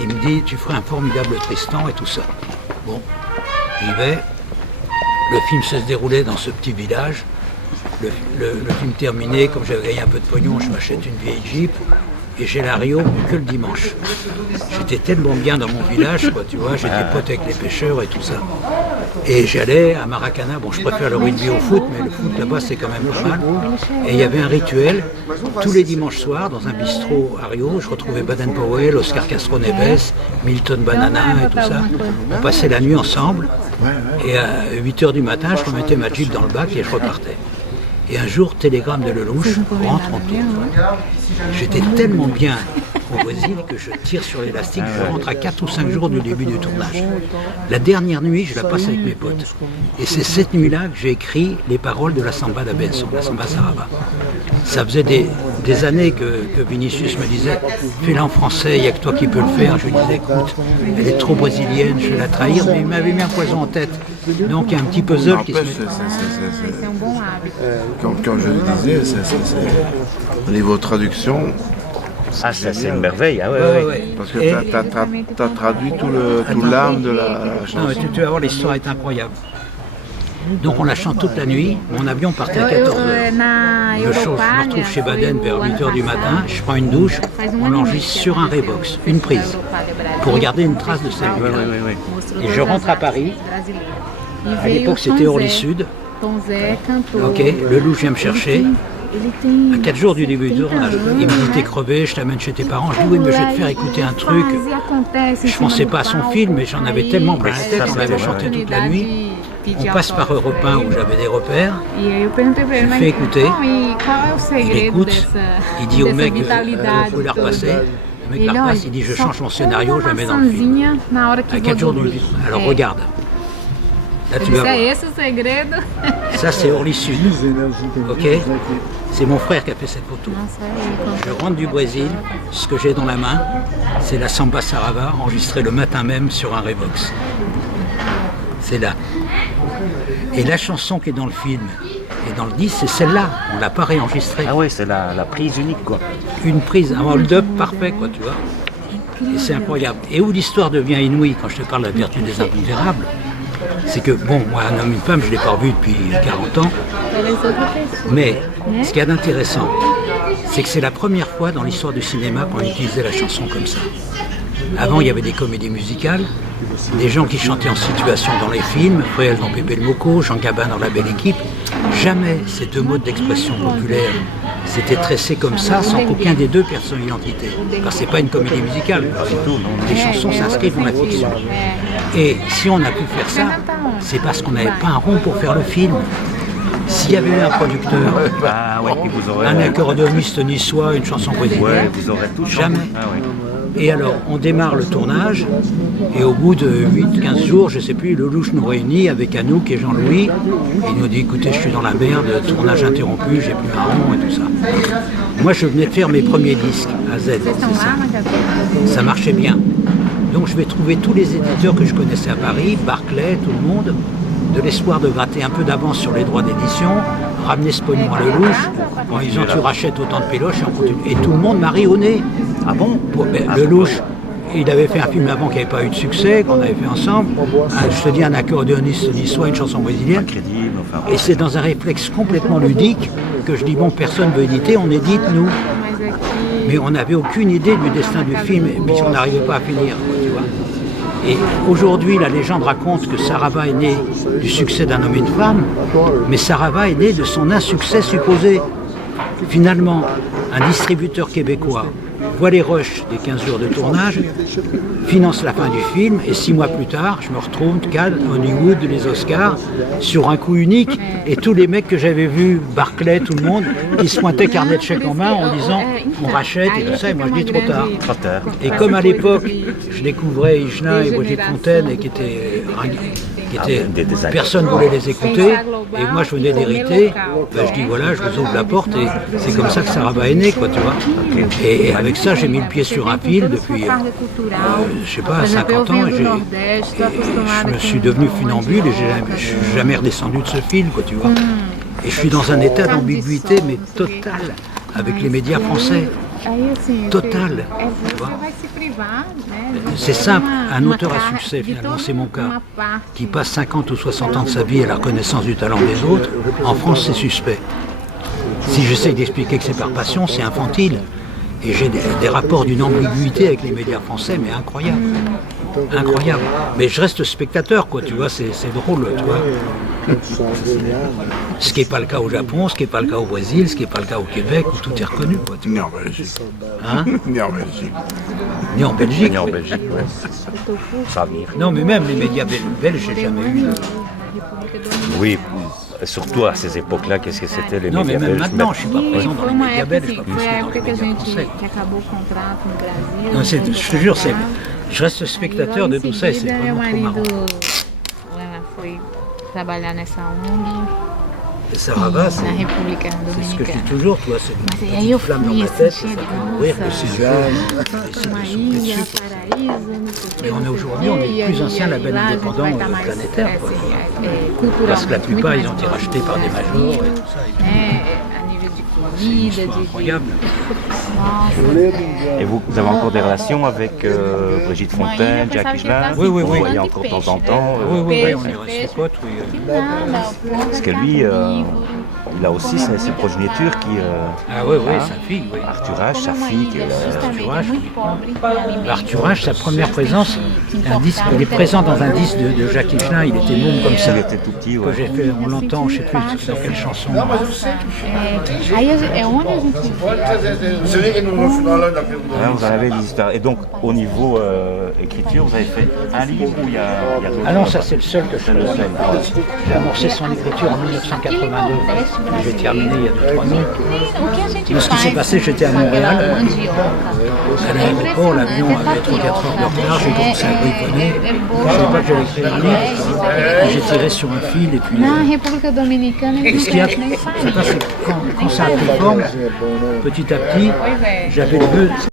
Il me dit, tu ferais un formidable Tristan et tout ça. Bon, j'y vais. Le film se déroulait dans ce petit village. Le film terminé, comme j'avais gagné un peu de pognon, je m'achète une vieille Jeep et j'ai la Rio que le dimanche. J'étais tellement bien dans mon village, quoi, tu vois, j'étais pote avec les pêcheurs et tout ça. Et j'allais à Maracana, bon je préfère le rugby au foot, mais le foot là-bas c'est quand même pas mal. Et il y avait un rituel, tous les dimanches soirs, dans un bistrot à Rio, je retrouvais Baden-Powell, Oscar Castro-Neves, Milton Banana et tout ça. On passait la nuit ensemble, et à 8h du matin, je remettais ma Jeep dans le bac et je repartais. Et un jour, télégramme de Lelouch, rentre en tourne. J'étais tellement bien au Brésil que je tire sur l'élastique, je rentre à 4 ou 5 jours du début du tournage. La dernière nuit, je la passe avec mes potes. Et c'est cette nuit-là que j'ai écrit les paroles de la samba d'Abençon, la samba Sarava. Ça faisait des années que Vinicius me disait « Fais-la en français, il n'y a que toi qui peux le faire ». Je lui disais « Écoute, elle est trop brésilienne, je vais la trahir ». Mais il m'avait mis un poison en tête. Donc il y a un petit puzzle qui se met. Comme je le disais, au niveau traduction, ah, ça c'est une merveille, ah ouais. Parce que tu as traduit tout l'âme de la chanson. Non, mais tu vas voir, l'histoire est incroyable. Donc on la chante toute la nuit, mon avion partait à 14h. Je me retrouve chez Baden vers 8h du matin, je prends une douche, on l'enregistre sur un Revox, une prise, pour garder une trace de cette nuit-là. Et je rentre à Paris, à l'époque c'était Orly-Sud, ok, Lelouch vient me chercher. À 4 jours du début du tournage, il me dit t'es crevé, je t'amène chez tes parents. Je dis oui mais je vais te faire écouter un truc. Je pensais pas à son film mais j'en avais tellement plein la tête, on l'avait chanté toute la nuit. On passe par Europe 1 où j'avais des repères. Je lui fais écouter, il écoute, il dit au mec vous pouvez la repasser. Le mec la repasse, il dit je change mon scénario, je la mets dans le film. À 4 jours du film. Alors regarde. Là, tu vas voir. Ça c'est Orly-Sud, ok. C'est mon frère qui a fait cette photo. Je rentre du Brésil, ce que j'ai dans la main, c'est la samba Sarava enregistrée le matin même sur un Revox. C'est là. Et la chanson qui est dans le film et dans le disque, c'est celle-là. On ne l'a pas réenregistrée. Ah ouais, c'est la prise unique quoi. Une prise, un hold-up parfait quoi, tu vois. Et c'est incroyable. Et où l'histoire devient inouïe quand je te parle de la vertu des impondérables, c'est que, bon, moi, un homme, une femme, je ne l'ai pas revu depuis 40 ans. Mais ce qu'il y a d'intéressant, c'est que c'est la première fois dans l'histoire du cinéma qu'on utilisait la chanson comme ça. Avant, il y avait des comédies musicales, des gens qui chantaient en situation dans les films, Fréhel dans Pépé le Moco, Jean Gabin dans La Belle Équipe. Jamais ces deux modes d'expression populaire s'étaient tressés comme ça sans qu'aucun des deux perde son identité. Car c'est pas une comédie musicale, les chansons s'inscrivent dans la fiction. Et si on a pu faire ça, c'est parce qu'on n'avait pas un rond pour faire le film. S'il y avait eu un producteur, un accordéoniste niçois, une chanson brésilienne, jamais. Et alors, on démarre le tournage, et au bout de 8-15 jours, je ne sais plus, Lelouch nous réunit avec Anouk et Jean-Louis. Il nous dit, écoutez, je suis dans la merde, tournage interrompu, j'ai plus un rond et tout ça. Moi, je venais de faire mes premiers disques à Z, c'est ça. Ça marchait bien. Donc je vais trouver tous les éditeurs que je connaissais à Paris, Barclay, tout le monde, de l'espoir de gratter un peu d'avance sur les droits d'édition, ramener ce pognon à Lelouch, en disant tu rachètes autant de péloches et on continue. Et tout le monde m'a ri au nez. Ah bon? Lelouch, il avait fait un film avant qui n'avait pas eu de succès, qu'on avait fait ensemble. Je te dis, un accordéoniste niçois, une chanson brésilienne. Et c'est dans un réflexe complètement ludique que je dis bon, personne ne veut éditer, on édite nous. Mais on n'avait aucune idée du destin du film, puisqu'on n'arrivait pas à finir, tu vois. Et aujourd'hui, la légende raconte que Sarava est né du succès d'un homme et une femme, mais Sarava est né de son insuccès supposé. Finalement, un distributeur québécois voit les rushs des 15 jours de tournage, finance la fin du film, et 6 mois plus tard, je me retrouve, Cannes, Hollywood, les Oscars, sur un coup unique, et tous les mecs que j'avais vus, Barclay, tout le monde, ils se pointaient carnet de chèques en main en disant on rachète et tout ça, et moi je dis trop tard. Et comme à l'époque, je découvrais Higelin et Brigitte Fontaine, et qui étaient personne ne voulait les écouter, et moi je venais d'hériter, ben, je dis voilà, je vous ouvre la porte, et c'est comme ça que Sarava est né, quoi, tu vois. Et avec ça, j'ai mis le pied sur un fil depuis, je sais pas, 50 ans, et je me suis devenu funambule, et je suis jamais redescendu de ce fil, quoi, tu vois. Et je suis dans un état d'ambiguïté, mais total, avec les médias français. totale. Tu vois. C'est simple, un auteur à succès finalement, c'est mon cas, qui passe 50 ou 60 ans de sa vie à la reconnaissance du talent des autres, en France c'est suspect. Si j'essaie d'expliquer que c'est par passion, c'est infantile. Et j'ai des rapports d'une ambiguïté avec les médias français, mais incroyable. Incroyable. Mais je reste spectateur, quoi, tu vois, c'est drôle, tu vois. Ce qui n'est pas le cas au Japon, ce qui n'est pas le cas au Brésil, ce qui n'est pas le cas au Québec, où tout est reconnu, quoi. Ni en Belgique. Hein? Ni en Belgique. Ni en Belgique. Ni en Belgique, ouais. Ça arrive. Non, mais même les médias belges, j'ai jamais eu. Oui, surtout à ces époques-là, qu'est-ce que c'était les Non, mais médias même belges? maintenant, je ne suis pas présent dans les médias belges, je ne suis pas Foi a dans les época que a médias gente français. que acabou o contrato no Brasil. Non, je te jure, je reste spectateur de Logo em tout ça et c'est seguida, meu vraiment trop marido marrant. foi trabalhar nessa ONG Et ça ravasse, na República c'est ce que je dis Dominicana. toujours, tu vois, c'est Mas une aí eu petite flamme dans fui ma assim, tête, ça cheia de fait mourir, que nossa, c'est uma de ilha, souper dessus. paraíso, não sei o Mais quê, on est não sei o aujourd'hui, quê, on est le e plus aí- ancien e aí label lá a gente indépendant vai estar mais, planétaire, quoi. culturalmente Parce que la muito plupart, mais ils ont été rachetés par des desenvolvido, majors et tout ça. Et né, a nível de c'est une comida, histoire de... incroyable. Nossa, Et vous avez encore des relations avec Brigitte Fontaine, Jacques Higelin? Oui, oui, Vous oui. voyez encore de temps en temps? Oui, oui, oui, on Peixe, est restés peixe. potes, oui. nada, Parce que lui, il a aussi ses progénitures qui... Ah oui, oui, hein, sa fille, oui. Arthur H, sa fille, qui est... Arthur H, sa première présence, un disque, il est présent dans un disque de Jacques Higelin, il était môme comme ça. Il était tout petit, Que ouais. j'ai fait, on l'entend, je ne sais plus dans quelle chanson. Aí é onde a gente Hein, vous en avez des histoires. Et donc, au niveau écriture, vous avez fait un livre ou il y a d'autres Ah non, ça c'est le seul que je C'est le seul. J'ai amorcé son écriture en 1982. J'ai terminé il y a 2-3 ans. o que a gente Mais ce qui s'est faz passé, j'étais à com aquela Montréal. mandioca? À l'aéroport, l'avion avait trop 4 heures de retard, j'ai commencé à griponner. Je ne savais pas que j'allais écrire un livre. J'ai tiré sur un fil et puis... Na República Dominicana Et eles ce qu'il y a, não nem c'est pas, c'est quand ça a pris forme, petit à petit, j'avais le vœu